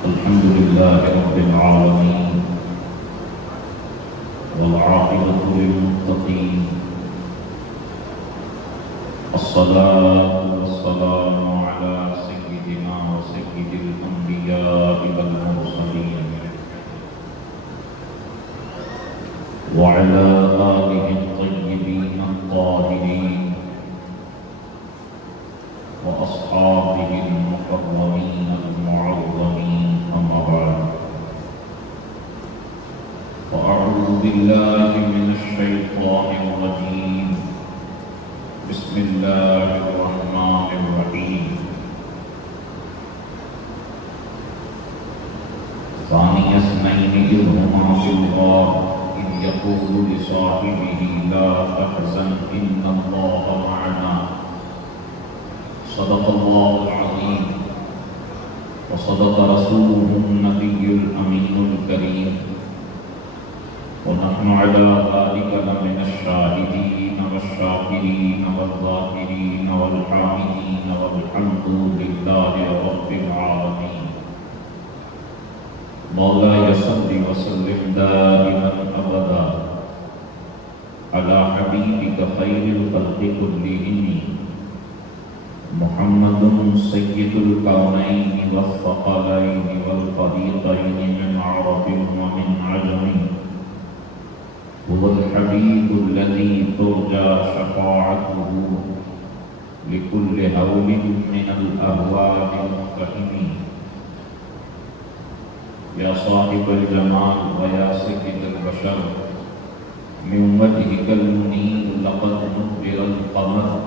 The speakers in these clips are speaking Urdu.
الحمد لله رب العالمين والعاقبة للمتقين الصلاة والسلام على سيدنا وسيد الأنبياء والمرسلين وعلى آله الطيبين الطاهرين وأصحابه المكرمين المعظمين أما بعد فأعوذ بالله من الشيطان الرجيم بسم الله الرحمن الرحيم ثاني اثنين إذ هما في الغار إذ يقول لصاحبه لا تحزن إن الله معنا صدق الله العظيم وصدق رسوله النبي الأمين الكريم ونحن على ذلك لمن الشاهدين والشاكرين والذاكرين والحامدين والحمد لله رب العالمين مولاي صل وسلم دائما أبدا على حبيبك خير الخلق كلهم محمد سيد الكونين والثقلين والفريقين من عرب ومن عجم هو الحبيب الذي ترجى شفاعته لكل هول من الأهوال المقتحم يا صاحب الجمال ويا سيد البشر من وجهك المنير لقد نبر القمر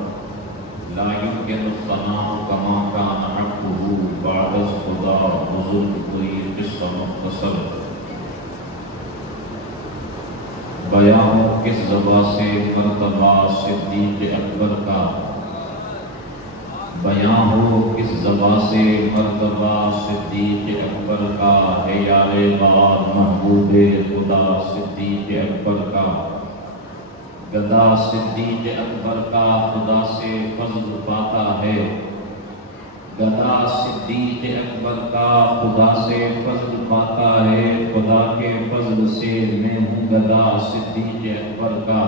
لا يمكن الثناء كما كان حقه بعد الخدا حضور کوئی قصہ مختصر بیان ہو کس زبان سے مرتبہ صدیق اکبر کا بیان ہو کس زبان سے مرتبہ صدیق اکبر کا ہے یار بار محبوب خدا صدیق اکبر کا گدا صدیق اکبر کا خدا سے فضل پاتا ہے گدا صدیق اکبر کا خدا سے فضل پاتا ہے خدا کے فضل سے میں ہوں گدا صدیق اکبر کا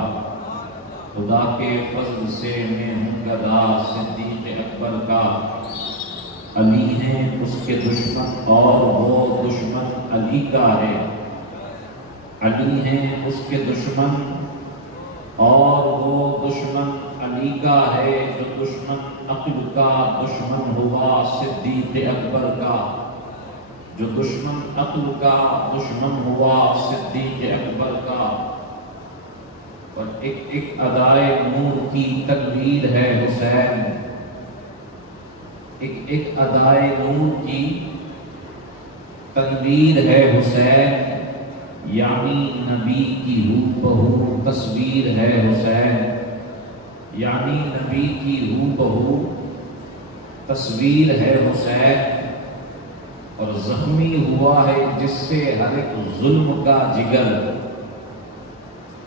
خدا کے فضل سے میں ہوں گدا صدیق اکبر کا علی ہیں اس کے دشمن اور وہ دشمن علی کا ہے علی ہیں اس کے دشمن اور وہ دشمن علی کا ہے جو دشمن عقل کا دشمن ہوا صدیق اکبر کا جو دشمن عقل کا دشمن ہوا صدیق اکبر کا اور ایک ادائے نور کی تکبیر ہے حسین ایک ادائے نور کی تکبیر ہے حسین یعنی نبی کی روح بہو تصویر ہے حسین یعنی نبی کی روح بہو تصویر ہے حسین اور زخمی ہوا ہے جس سے ہر ایک ظلم کا جگر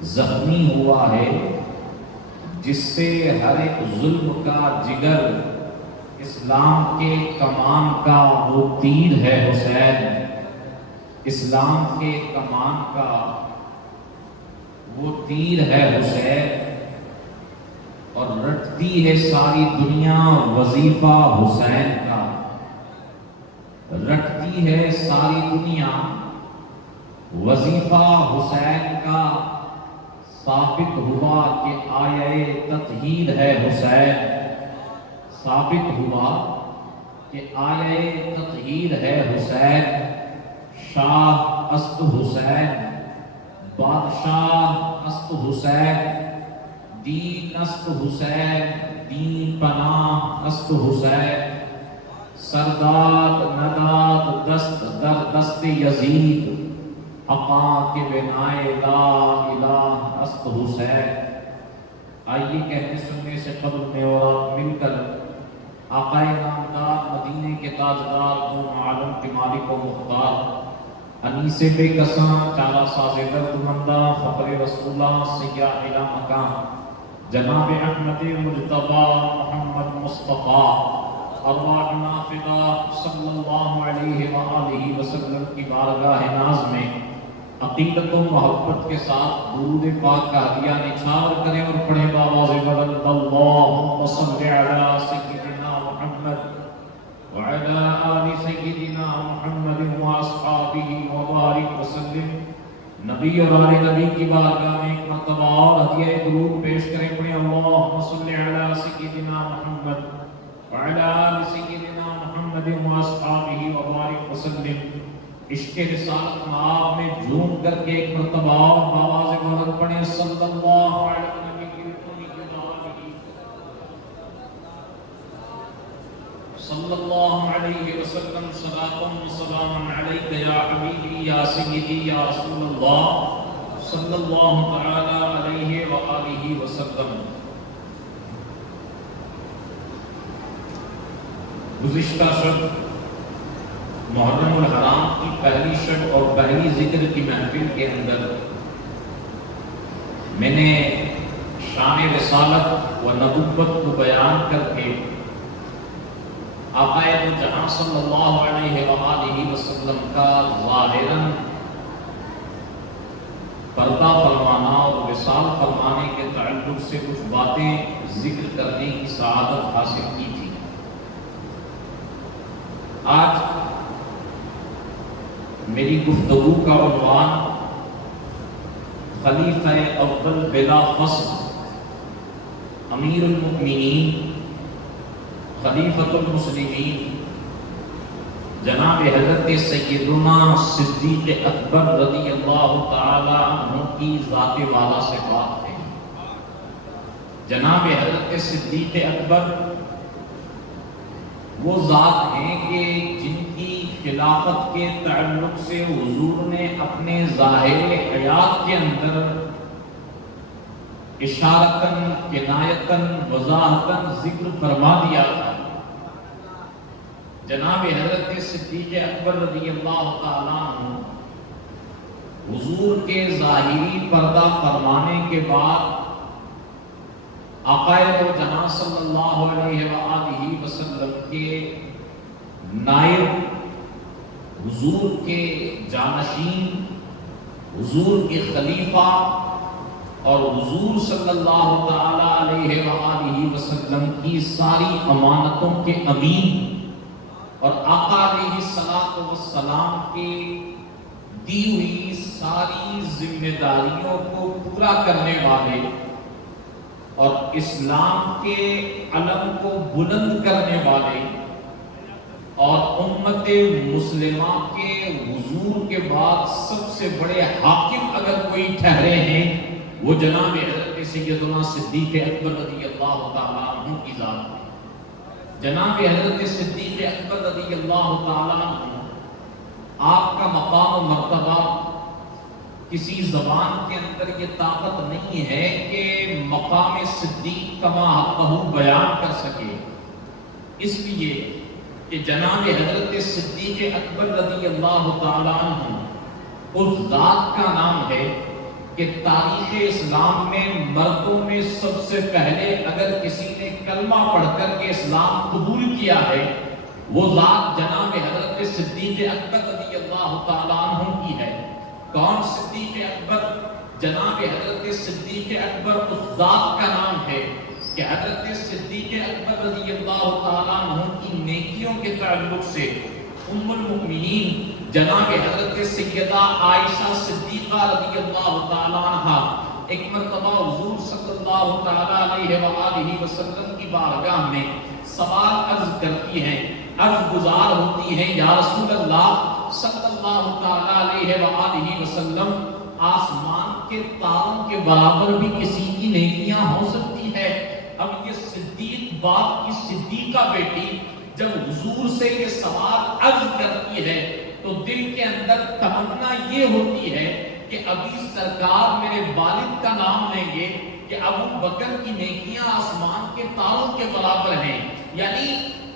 زخمی ہوا ہے جس سے ہر ایک ظلم کا جگر اسلام کے کمان کا وہ تیر ہے حسین اسلام کے کمان کا وہ تیر ہے حسین اور رٹتی ہے ساری دنیا وظیفہ حسین کا رٹتی ہے ساری دنیا وظیفہ حسین کا ثابت ہوا کہ آیے تطہیر ہے حسین ثابت ہوا کہ آیے تطہیر ہے حسین شاہ است حسین بادشاہ است حسین دین است حسین دین پناہ است حسین سرداد نداد دست در دست یزید حقا کے بنائے لا الہ است حسین آئیے کہتے سننے سے قبل میں اور مل کر آقا نامدار مدینے کے تاجدار دو عالم کے مالک و مختار انیس بے کساں چارہ ساز درد مندہ فخر رسول اللہ سیاح الہ مکان جناب احمد مجتبی محمد مصطفیٰ ارواحنا فدا صلی اللہ علیہ وآلہ وسلم کی بارگاہ ناز میں عقیدت و محبت کے ساتھ درود پاک کا ہدیہ نچھاور کریں اور پڑھیں بآواز بلند اللہم صل علی سیدنا محمد وعلی آل سیدنا محمد واصحابہ وبارک وسلم۔ نبی اور آل نبی کی بارگاہ میں ایک مرتبہ اور ہدیہ درود پیش کریں، پڑھیں اللہم صل علی سیدنا محمد وعلی آل سیدنا محمد واصحابہ وبارک وسلم۔ عشق رسالت مآب میں جھوم کر کے ایک مرتبہ اور بآواز بلند پڑھیں صلی اللہ علیہ صلی اللہ علیہ وسلم صلاۃ و سلام علیک یا حبیبی یا سیدی یا رسول اللہ صلی اللہ تعالی علیہ وآلہ وسلم۔ گزشتہ شب محرم الحرام کی پہلی شب اور پہلی ذکر کی محفل کے اندر میں نے شان رسالت و نبوت کو بیان کر کے آقا جہاں صلی اللہ علیہ وآلہ وسلم کا ظاہراً پردہ فرمانا اور وصال فرمانے کے تعلق سے کچھ باتیں ذکر کرنے کی سعادت حاصل کی تھی۔ آج میری گفتگو کا عنوان خلیفہ اول بلا فصل امیر المؤمنین خلیفۃ المسلمین جناب حضرت سیدنا صدیق اکبر رضی اللہ تعالی عنہ کی ذات والا سے بات ہے۔ جناب حضرت صدیق اکبر وہ ذات ہیں کہ جن کی خلافت کے تعلق سے حضور نے اپنے ظاہر حیات کے اندر اشارتاً کنایتاً وضاحتاً ذکر فرما دیا تھا۔ جناب حضرت صدیق اکبر رضی اللہ تعالیٰ عنہ حضور کے ظاہری پردہ فرمانے کے بعد آقا و جہاں صلی اللہ علیہ وآلہ وسلم کے نائب، حضور کے جانشین، حضور کے خلیفہ اور حضور صلی اللہ تعالی علیہ وآلہ وسلم کی ساری امانتوں کے امین اور آقا علیہ الصلوۃ والسلام کے دی ہوئی ساری ذمہ داریوں کو پورا کرنے والے اور اسلام کے علم کو بلند کرنے والے اور امت مسلمہ کے حضور کے بعد سب سے بڑے حاکم اگر کوئی ٹھہرے ہیں وہ جناب حضرت سیدنا صدیق اکبر رضی اللہ تعالیٰ عنہ کی ذات ہے۔ جناب حضرت صدیق اکبر رضی اللہ تعالیٰ عنہ آپ کا مقام و مرتبہ کسی زبان کے اندر یہ طاقت نہیں ہے کہ مقام صدیق کما حقہ بیان کر سکے، اس لیے کہ جناب حضرت صدیق اکبر رضی اللہ تعالیٰ عنہ اس ذات کا نام ہے کہ تاریخ اسلام میں مردوں میں سب سے پہلے اگر کسی نے کلمہ پڑھ کر کے اسلام قبول کیا ہے وہ ذات جناب حضرت صدیق اکبر رضی اللہ تعالیٰ عنہ کی ہے۔ کون صدیق اکبر؟ جناب حضرت صدیق اکبر اس ذات کا نام ہے کہ حضرت صدیق اکبر رضی اللہ تعالیٰ عنہ کی نیکیوں کے تعلق سے ام المؤمنین جناب حضرت سیدہ عائشہ صدیقہ رضی اللہ تعالیٰ عنہ ایک مرتبہ حضور صلی اللہ تعالیٰ علیہ وآلہ وسلم کی بارگاہ میں سوال عرض کرتی ہیں، عرض گزار ہوتی ہیں، یا رسول اللہ صلی اللہ تعالیٰ علیہ وآلہ وسلم آسمان کے تاروں کے برابر بھی کسی کی نیکیاں ہو سکتی ہے؟ اب یہ صدیق باپ کی صدیقہ بیٹی جب حضور سے یہ سوال عرض کرتی ہے تو دل کے اندر تمنا یہ ہوتی ہے کہ ابھی سرکار میرے والد کا نام لیں گے کہ ابو بکر کی نیکیاں آسمان کے تاروں کے برابر ہیں، یعنی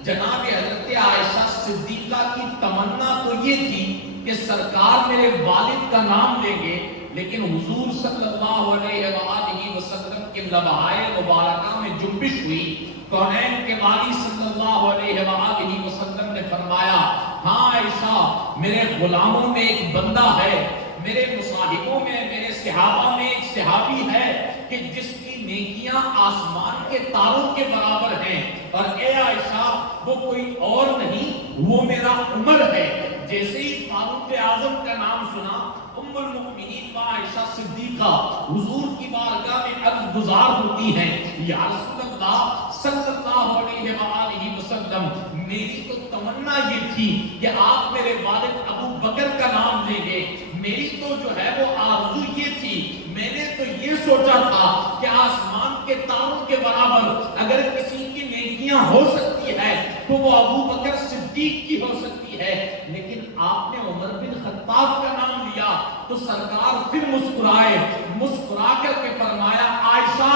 جناب حضرت عائشہ صدیقہ کی تمنا تو یہ تھی کہ سرکار میرے والد کا نام لیں گے، لیکن حضور صلی اللہ علیہ وآلہ وسلم کے لبہائے مبارکہ میں جنبش ہوئی، کونین کے والی صلی اللہ علیہ وآلہ وسلم نے فرمایا، ہاں عائشہ میرے غلاموں میں ایک بندہ ہے، میرے مصاحبوں میں، میرے صحابہ میں ایک صحابی ہے کہ جس کی نیکیاں آسمان کے تاروں کے برابر ہیں، اور اے عائشہ وہ کوئی اور نہیں، وہ میرا عمر ہے۔ جیسے ہی فاروق اعظم کا نام سنا، ام المؤمنین عائشہ صدیقہ حضور کی بارگاہ میں عرض گزار ہوتی ہیں، یا رسول اللہ صلی اللہ علیہ وآلہ وسلم، میری تو تمنا یہ تھی کہ آپ میرے والد ابو بکر کا نام لیں گے، میری تو جو ہے وہ آرزو یہ تھی، میں نے تو یہ سوچا تھا کہ آسمان کے تاروں کے برابر اگر کسی کی نیکیاں ہو سکتی ہے تو وہ ابو بکر صدیق کی ہو سکتی ہے، لیکن آپ نے عمر بن خطاب کا نام لیا تو سرکار پھر مسکرائے، مسکرا کر کے فرمایا عائشہ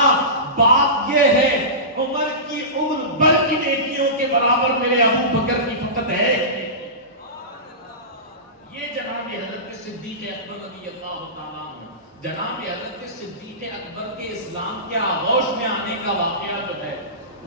بات یہ ہے عمر کی عمر بھر کی نیکیوں کے برابر میرے ابو بکر کی فقط ہے۔ یہ جناب حضرت صدیق اکبر رضی اللہ تعالیٰ عنہ، جناب حضرت صدیق اکبر کے اسلام کے آغوش میں آنے کا واقعہ جو ہے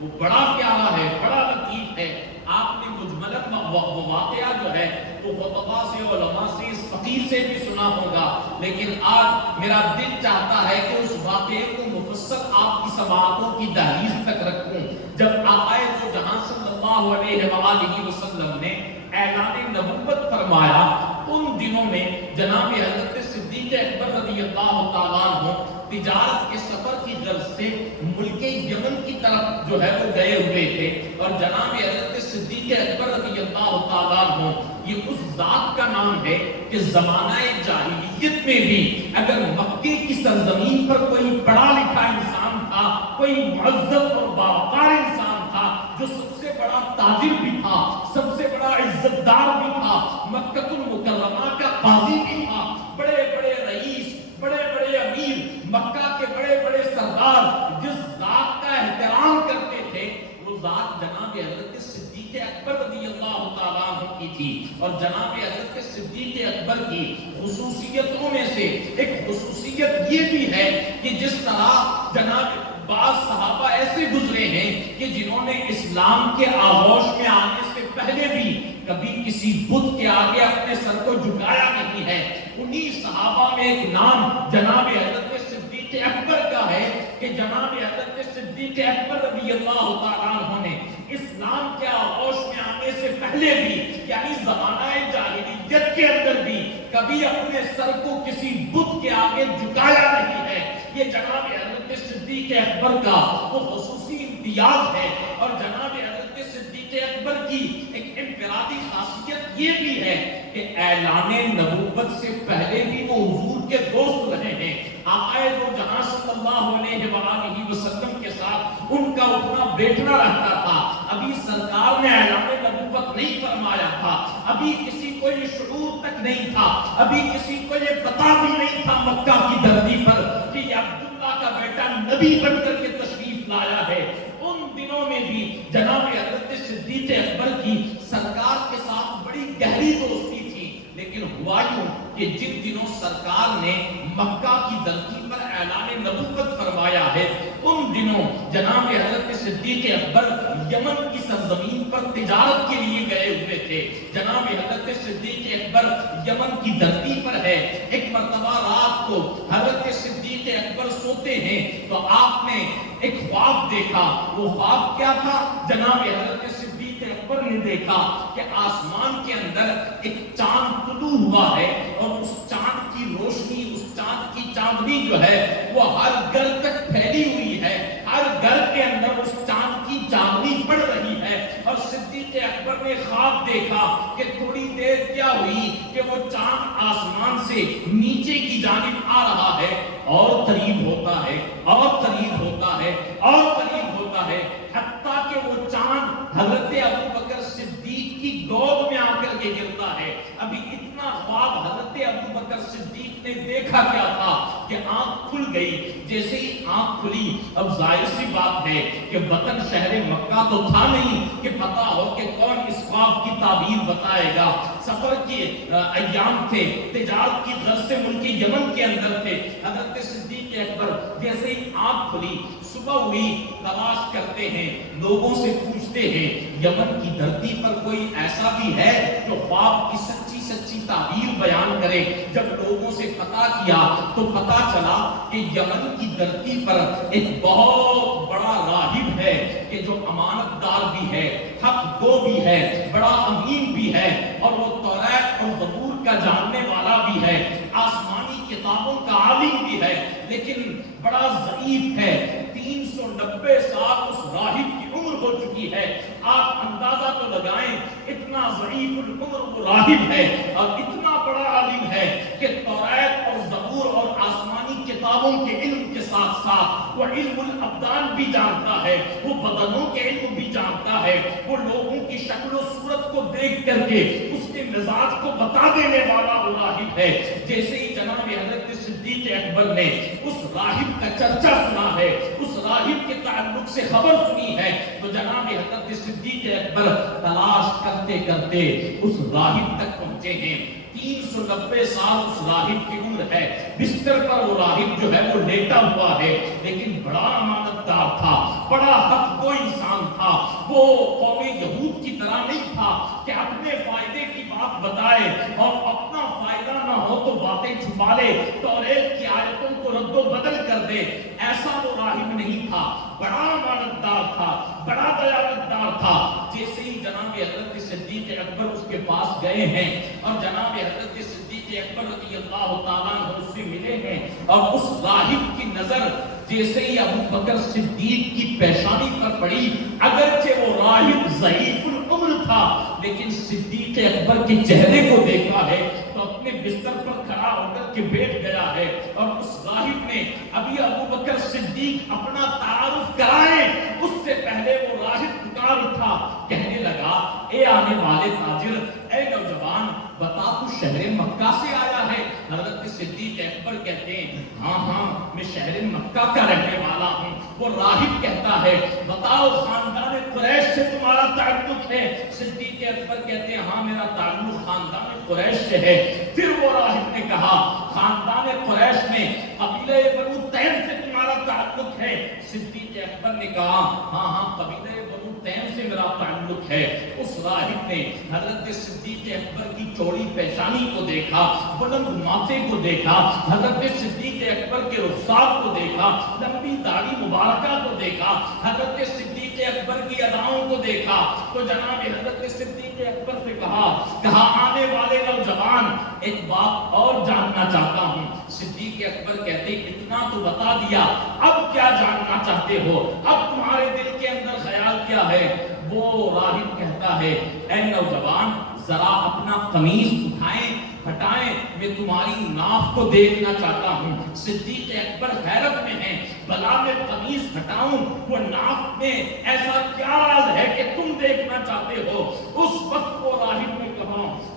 وہ بڑا پیارا ہے، بڑا لطیف ہے۔ آپ نے مجملاً وہ واقعہ جو ہے وہ خطبہ سے، علماء سے، اس فقیر سے بھی سنا ہوگا، لیکن آج میرا دل چاہتا ہے کہ اس واقعے کو مفصل آپ کی سماعتوں کی دہلیز تک رکھوں۔ جب آقا دو جہاں صلی اللہ علیہ وآلہ وسلم نے اعلان نبوت فرمایا، ان دنوں میں جناب حضرت صدیق اکبر رضی اللہ تعالیٰ عنہ تجارت کے سفر کی غرض سے ملک یمن کی طرف جو ہے وہ گئے ہوئے تھے، اور جناب حضرت صدیق اکبر رضی اللہ تعالیٰ عنہ یہ اس ذات کا نام ہے کہ زمانہ جاہلیت میں بھی اگر مکے کی سرزمین پر کوئی پڑھا لکھا انسان تھا، کوئی معزز اور باوقار انسان تھا، جو سب سے بڑا تاجر بھی تھا، سب سے بڑا عزت دار بھی تھا، مکہ المکرمہ کا قاضی بھی تھا، بڑے بڑے رئیس، بڑے بڑے امیر، مکہ کے بڑے بڑے سردار جس ذات کا احترام کرتے تھے، وہ ذات جناب حضرت صدیق اکبر رضی اللہ تعالیٰ عنہ کی تھی۔ اور جناب حضرت صدیق اکبر کی خصوصیتوں میں سے ایک خصوصیت یہ بھی ہے کہ جس طرح جناب بعض صحابہ ایسے گزرے ہیں کہ جنہوں نے اسلام کے آغوش میں آنے سے پہلے بھی کبھی کسی بت کے آگے اپنے سر کو جھکایا نہیں ہے، انہی صحابہ میں ایک نام جناب حضرت صدیق اکبر کا ہے کہ جناب حضرت صدیق اکبر رضی اللہ تعالیٰ عنہ نے اسلام کے آغوش میں آنے سے پہلے بھی، یعنی زمانہ جاہلیت کے اندر بھی کبھی اپنے سر کو کسی بت کے آگے جھکایا نہیں ہے۔ یہ جناب حضرت صدیق اکبر کا وہ خصوصی امتیاز ہے، اور جناب حضرت صدیق اکبر کی ایک انفرادی خاصیت یہ بھی ہے کہ اعلان نبوت سے پہلے بھی وہ حضور کے دوست رہے ہیں۔ آقا دو جہاں صلی اللہ علیہ وآلہ وسلم کے ساتھ ان کا اٹھنا بیٹھنا رہتا تھا، ابھی سرکار نے اعلان نبوت نہیں فرمایا تھا، ابھی کسی کو یہ شعور تک نہیں تھا، ابھی کسی کو یہ پتا بھی نہیں تھا مکہ کی دھرتی پر کہ یہ عبداللہ کا بیٹا نبی بن کر کے تشریف لایا ہے۔ ان دنوں میں بھی جناب حضرت صدیق اکبر کی سرکار کے ساتھ بڑی گہری دوستی تھی، لیکن ہوا یوں کہ جن دنوں سرکار نے مکہ کی دھرتی پر اعلان نبوت فرمایا ہے، ان دنوں جناب حضرت صدیق اکبر یمن کی سرزمین پر تجارت کے لیے گئے ہوئے تھے۔ جناب حضرت صدیق اکبر یمن کی دھرتی پر ہے۔ ایک مرتبہ رات کو حضرت صدیق اکبر سوتے ہیں تو آپ نے ایک خواب دیکھا۔ وہ خواب کیا تھا؟ جناب حضرت صدیق اکبر نے دیکھا کہ آسمان کے اندر ایک چاند طلوع ہوا ہے، اور اس چاند کی روشنی، اس چاند کی چاندنی جو ہے وہ ہر گھر تک پھیلی ہوئی ہے، ہر گھر کے اندر اس چاند کی چاندنی پڑ رہی ہے۔ اور صدیق اکبر نے خواب دیکھا کہ تھوڑی دیر کیا ہوئی کہ وہ چاند آسمان سے نیچے کی جانب آ رہا ہے، اور قریب ہوتا ہے، اور قریب ہوتا ہے، اور قریب ہوتا ہے، حتیٰ کہ وہ چاند حضرت ابو بکر صدیق کی گود میں آ کر کے گرتا ہے۔ ابھی اتنا خواب حضرت ابو بکر صدیق نے دیکھا کیا تھا کہ آنکھ کھل گئی۔ جیسے ہی آنکھ کھلی، اب ظاہر سی بات ہے کہ وطن شہر مکہ تو تھا نہیں کہ پتا ہو کہ کون اس خواب کی تعبیر بتائے گا۔ سفر کے ایام تھے، تجارت کی غرض سے ملک یمن کے اندر تھے۔ حضرت صدیق اکبر جیسے ہی آنکھ کھلی، صبح ہوئی، تلاش کرتے ہیں، لوگوں سے پوچھتے ہیں یمن کی دھرتی پر کوئی ایسا بھی ہے جو خواب کی سچی سی تعبیر بیان کرے. جب لوگوں سے پتا کیا تو پتا چلا کہ یمن کی دھرتی پر ایک بہت بڑا راہب ہے کہ جو امانت دار بھی ہے, حق گو بھی ہے, بڑا امین بھی ہے, اور وہ توریت اور زبور کا جاننے والا بھی ہے, آسمانی کتابوں کا عالم بھی ہے, لیکن بڑا ضعیف ہے. 390 سال اس راہب کی عمر ہو چکی ہے. آپ اندازہ تو لگائیں, اتنا ضعیف العمر وہ راہب ہے اور اتنا بڑا عالم ہے کہ توریت اور زبور اور آسمانی کتابوں کے علم کے ساتھ ساتھ وہ علم الابدان بھی جانتا ہے, وہ بدنوں کے علم بھی جانتا ہے, وہ لوگوں کی شکل و صورت کو دیکھ کر کے اس کے مزاج کو بتا دینے والا وہ راہب ہے. جیسے ہی جناب حضرت صدیق اکبر نے اس راہب کا چرچا سنا ہے, اس راہب کے تعلق سے خبر سنی ہے, تو جناب حضرت صدیق اکبر تلاش کرتے کرتے اس راہب تک پہنچے ہیں. 390 سال اس راہب کی عمر ہے. بستر پر وہ راہب جو ہے وہ لیٹا ہوا ہے, لیکن بڑا امانت دار تھا, بڑا حق کو انسان تھا. وہ قوم یہود کی طرح نہیں تھا کہ اپنے فائدے کی بات بتائے اور اپنا فائدہ نہ ہو تو باتیں چھپا لے, توریت کی آیتوں کو رد و بدل کر دے. ایسا وہ راہب نہیں تھا, بڑا امانت دار تھا, بڑا دیانت دار تھا. جیسے ہی جناب حضرت صدیق اکبر اس کے پاس گئے ہیں اور جناب حضرت صدیق اکبر رضی اللہ تعالیٰ عنہ اس سے ملے ہیں, اور اس راہب کی نظر جیسے ہی ابو بکر صدیق کی پیشانی پر پڑی, اگرچہ وہ راہب ضعیف العمر تھا لیکن صدیق اکبر کے چہرے کو دیکھا ہے تو اپنے بستر پر کھڑا ہو کر کے بیٹھ گیا ہے. اور اس راہب نے ابھی ابو بکر صدیق اپنا تعارف کرائے اس سے پہلے وہ راہب پکار اٹھا, کہنے لگا, اے آنے والے تاجر, اے نوجوان, بتا تو شہر مکہ سے آیا ہے؟ حضرت صدیق اکبر کہتے ہیں, ہاں ہاں میں شہر مکہ کا رہنے والا ہوں. وہ راہب کہتا ہے, بتاؤ خاندان قریش سے تمہارا تعلق ہے؟ صدیق اکبر کہتے ہیں, ہاں میرا تعلق خاندان قریش سے ہے. پھر وہ راہب نے کہا, خاندان قریش میں قبیلہ بنو تیم سے تمہارا تعلق ہے؟ صدیق اکبر نے کہا, ہاں ہاں قبیلہ بنو تیم سے میرا تعلق ہے. اس راہب نے حضرت صدیق اکبر کی چوڑی پیشانی کو دیکھا, بلند ماتھے کو دیکھا, حضرت صدیق اکبر کے رخسار کو دیکھا, لمبی داڑھی مبارکہ کو دیکھا, حضرت صدیق اکبر کی اداؤں کو دیکھا, تو جناب حضرت صدیق اکبر سے کہا آنے والے نوجوان, ایک بات اور جاننا چاہتا ہوں. صدیق اکبر کہتے, اتنا تو بتا دیا, اب کیا جاننا چاہتے ہو؟ اب تمہارے دل کے اندر خیال کیا ہے؟ وہ راہب کہتا ہے, اے نوجوان, ذرا اپنا قمیص اٹھائیں, ہٹائیں, میں تمہاری ناف کو دیکھنا چاہتا ہوں. صدیق اکبر حیرت میں ہیں, بھلا میں قمیص ہٹاؤں, وہ ناف میں ایسا کیا راز ہے کہ تم دیکھنا چاہتے ہو؟ اس وقت وہ راہب نے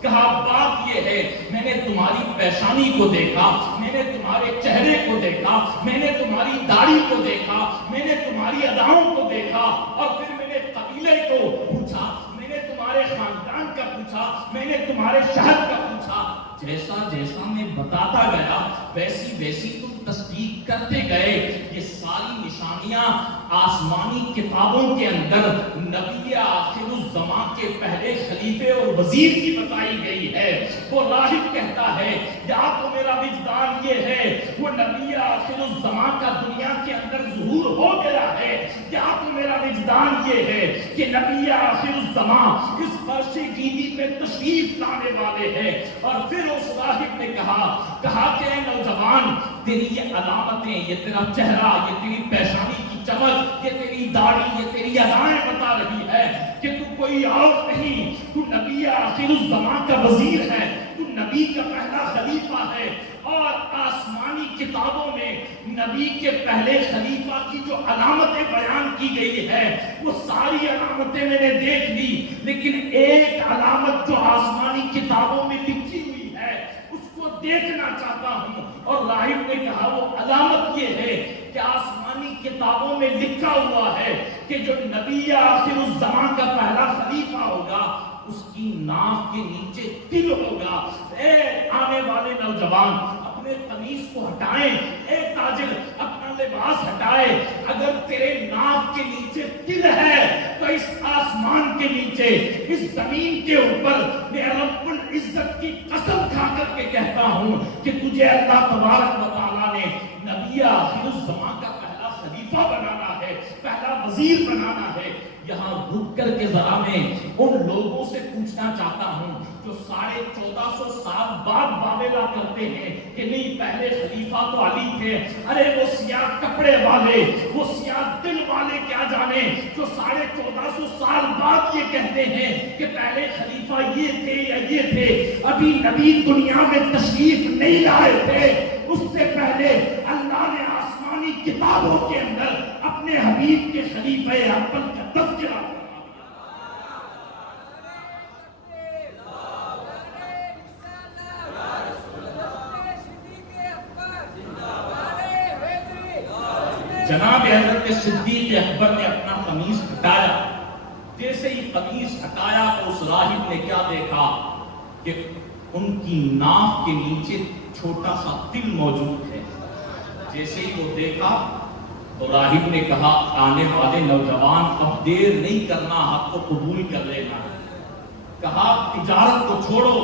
کہا, بات یہ ہے, میں نے تمہاری پیشانی کو دیکھا, میں نے تمہارے چہرے کو دیکھا, میں نے تمہاری داڑھی کو دیکھا, میں نے تمہاری اداؤں کو دیکھا, اور پھر میں نے قبیلے کو پوچھا, میں نے تمہارے خاندان کا پوچھا, میں نے تمہارے شہر کا پوچھا. جیسا جیسا میں بتاتا گیا ویسی ویسی تم تصدیق کرتے گئے. یہ ساری نشانیاں آسمانی کتابوں کے اندر نبی آخر الزمان کے پہلے خلیفے اور وزیر کی بتائی گئی ہے. وہ راہب کہتا ہے, یا تو میرا وجدان یہ ہے وہ نبی آخر الزمان کا دنیا کے اندر ظہور ہو گیا ہے, یا تو میرا وجدان یہ ہے کہ نبی آخر الزمان اس فرش گیدی پہ تشریف لانے والے ہیں. اور پھر اس راہب نے کہا کہ اے نوجوان, تیری یہ علامتیں, یہ تیرا چہرہ, یہ تیری پیشانی کی چمک, یہ تیری داڑھی, یہ تیری ادائیں بتا رہی ہے کہ تو کوئی اور نہیں, تو نبی آخر الزمان کا وزیر ہے, تو نبی کا پہلا خلیفہ ہے. اور آسمانی کتابوں میں نبی کے پہلے خلیفہ کی جو علامتیں بیان کی گئی ہے وہ ساری علامتیں میں نے دیکھ لی, لیکن ایک علامت جو آسمانی کتابوں میں لکھی ہوئی ہے اس کو دیکھنا چاہتا ہوں. اور راہب نے کہا, وہ علامت یہ ہے کہ آسمانی کتابوں میں لکھا ہوا ہے کہ جو نبی آخر الزمان کا پہلا خلیفہ ہوگا اس کی ناف کے نیچے تل ہوگا. اے آنے والے نوجوان, اپنے قمیص کو ہٹائیں, اے تاجر اپنا لباس ہٹائے. اگر تیرے ناف کے نیچے تل ہے تو اس آسمان کے نیچے, اس زمین کے اوپر میں رب العزت کی قسم کر کے کہتا ہوں کہ تجھے اللہ تبارک و تعالیٰ نے نبی آخر الزمان کا پہلا خلیفہ بنانا ہے، پہلا وزیر بنانا ہے۔ یہاں رک کر کے ذرا میں ان لوگوں سے پوچھنا چاہتا ہوں جو 1450 سال بعد واویلا کرتے ہیں کہ نہیں پہلے خلیفہ تو علی تھے، ارے وہ سیاہ کپڑے والے، وہ سیاہ دل والے کیا جانے جو 1450 سال بعد یہ کہتے ہیں کہ پہلے خلیفہ یہ تھے یا یہ تھے۔ ابھی نبی دنیا میں تشریف نہیں لائے تھے، اس سے پہلے اللہ نے آسمانی کتابوں کے اندر اپنے حبیب کے خلیفہ اول کا تذکرہ جناب حضرت صدیق اکبر نے اپنا قمیص ہٹایا۔ جیسے ہی قمیص ہٹایا تو اس راہب نے کیا دیکھا کہ ان کی ناف کے نیچے چھوٹا سا تل موجود ہے۔ جیسے ہی وہ دیکھا تو راہب نے کہا آنے والے نوجوان اب دیر نہیں کرنا، حق کو قبول کر لینا۔ کہا تجارت کو چھوڑو،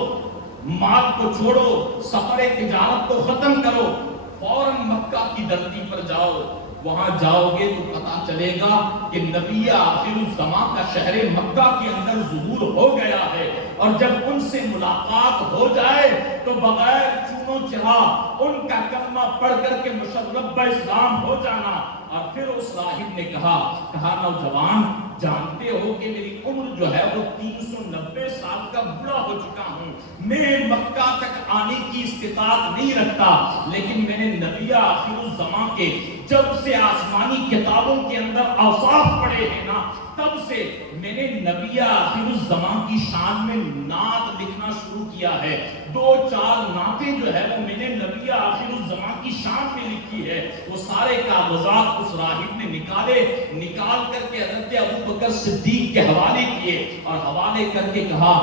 مال کو چھوڑو، سفر تجارت کو ختم کرو، فوراً مکہ کی دھرتی پر جاؤ۔ وہاں جاؤ گے تو پتا چلے گا کہ نبی آخر الزمان کا شہر مکہ کے اندر ظہور ہو گیا ہے، اور جب ان سے ملاقات ہو جائے تو بغیر چونو چرا ان کا کلمہ پڑھ کر کے مشرب اسلام ہو جانا۔ اور پھر اس راہب نے کہا نوجوان جانتے ہو کہ میری عمر جو ہے وہ 390 سال کا بوڑھا ہو چکا ہوں، میں مکہ تک آنے کی استطاعت نہیں رکھتا، لیکن میں نے نبی آخر الزمان کے جب سے آسمانی کتابوں کے اندر اوصاف پڑھے ہیں نا، تب سے میں نے نبی آخر الزمان کی شان میں نعت لکھنا شروع کیا ہے۔ 2-4 نعتیں جو ہے وہ میں نے نبی آخر الزمان کی شان میں لکھی ہے۔ وہ سارے کاغذات اس راہب نے نکال کر کے حضرت ابو بکر صدیق کے حوالے کیے، اور حوالے کر کے کہا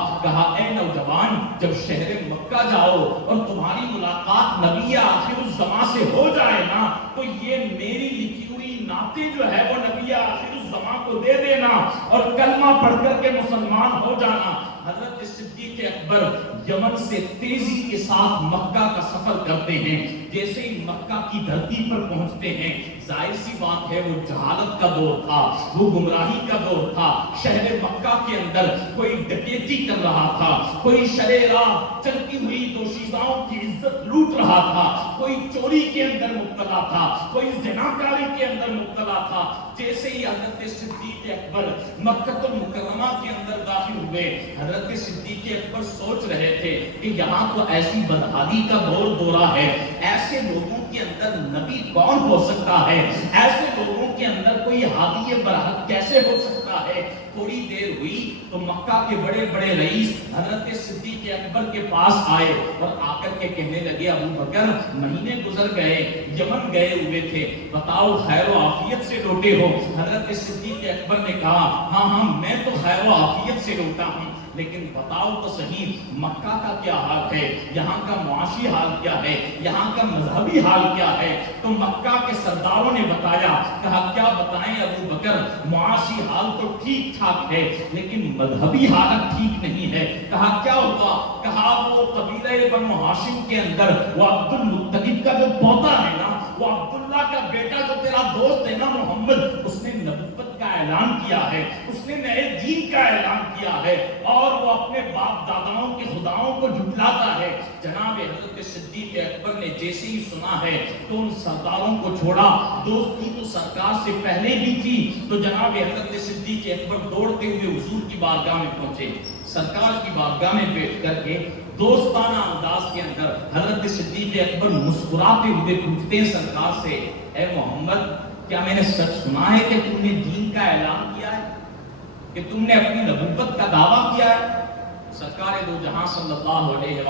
اے نوجوان جب شہر مکہ جاؤ اور تمہاری ملاقات نبی آخر الزمان سے ہو جائے نا، تو یہ میری لکھی ہوئی نعتیں جو ہے وہ نبی آخر الزمان کو دے دینا اور کلمہ پڑھ کر کے مسلمان ہو جانا۔ حضرت صدیق اکبر یمن سے تیزی کے ساتھ مکہ کا سفر کرتے ہیں۔ جیسے ہی مکہ کی دھرتی پر پہنچتے ہیں، ظاہر سی بات ہے وہ جہالت کا دور تھا، وہ گمراہی کا دور تھا۔ شہر مکہ کے اندر کوئی ڈکیتی کر رہا تھا، کوئی شرع راہ چلتی ہوئی دوشیزاؤں کی عزت لوٹ رہا تھا، کوئی چوری کے اندر مبتلا تھا، کوئی زناکاری کے اندر مبتلا تھا۔ جیسے ہی حضرت صدیق اکبر مکہ المکرمہ کے اندر داخل ہوئے، حضرت صدیق اکبر سوچ رہے تھے کہ یہاں تو ایسی بدحالی کا دورہ ہے، ایسے لوگوں کے اندر نبی کون ہو سکتا ہے، ایسے لوگوں کے اندر کوئی ہادی برحق کیسے ہو سکتا ہے۔ تھوڑی دیر ہوئی تو مکہ کے بڑے بڑے رئیس حضرت صدیق اکبر کے پاس آئے اور آ کر کے کہنے لگے ابو بکر مہینے گزر گئے، یمن گئے ہوئے تھے، بتاؤ خیر و عافیت سے لوٹے ہو؟ حضرت صدیق اکبر نے کہا ہاں میں تو خیر و عافیت سے لوٹا ہوں، لیکن بتاؤ تو صحیح مکہ کا کیا حال ہے، یہاں کا معاشی حال کیا ہے، یہاں کا مذہبی حال کیا ہے؟ تو مکہ کے سرداروں نے بتایا، کہا کیا بتائیں ابو بکر، معاشی حال تو ٹھیک ٹھاک ہے لیکن مذہبی حالت ٹھیک نہیں ہے۔ کہا کیا ہوا؟ کہا وہ قبیلہ بنو ہاشم کے اندر وہ عبد المطلب کا جو پوتا ہے نا، وہ عبداللہ کا بیٹا جو تیرا دوست ہے نا محمد، اس نے نبوت کا اعلان کیا ہے، اس نے نئے دین کا اعلان کیا ہے، اور وہ اپنے باپ داداؤں کے خداؤں کو جھٹلاتا ہے۔ جناب حضرت صدیق اکبر نے جیسے ہی سنا ہے تو ان سرداروں کو چھوڑا، دوستی تو سرکار سے پہلے بھی تھی، تو جناب حضرت صدیق اکبر دوڑتے ہوئے حضور کی بارگاہ میں پہنچے۔ سرکار کی بارگاہ میں بیٹھ کر کے دوستانہ انداز کے اندر حضرت صدیق اکبر مسکراتے ہوئے پوچھتے ہیں سرکار سے، اے محمد کیا میں نے سچ سنا ہے کہ تم نے دین کا اعلان کیا ہے، کہ تم نے اپنی نبوت کا دعویٰ کیا ہے؟ سرکار دو جہاں صلی اللہ علیہ وسلم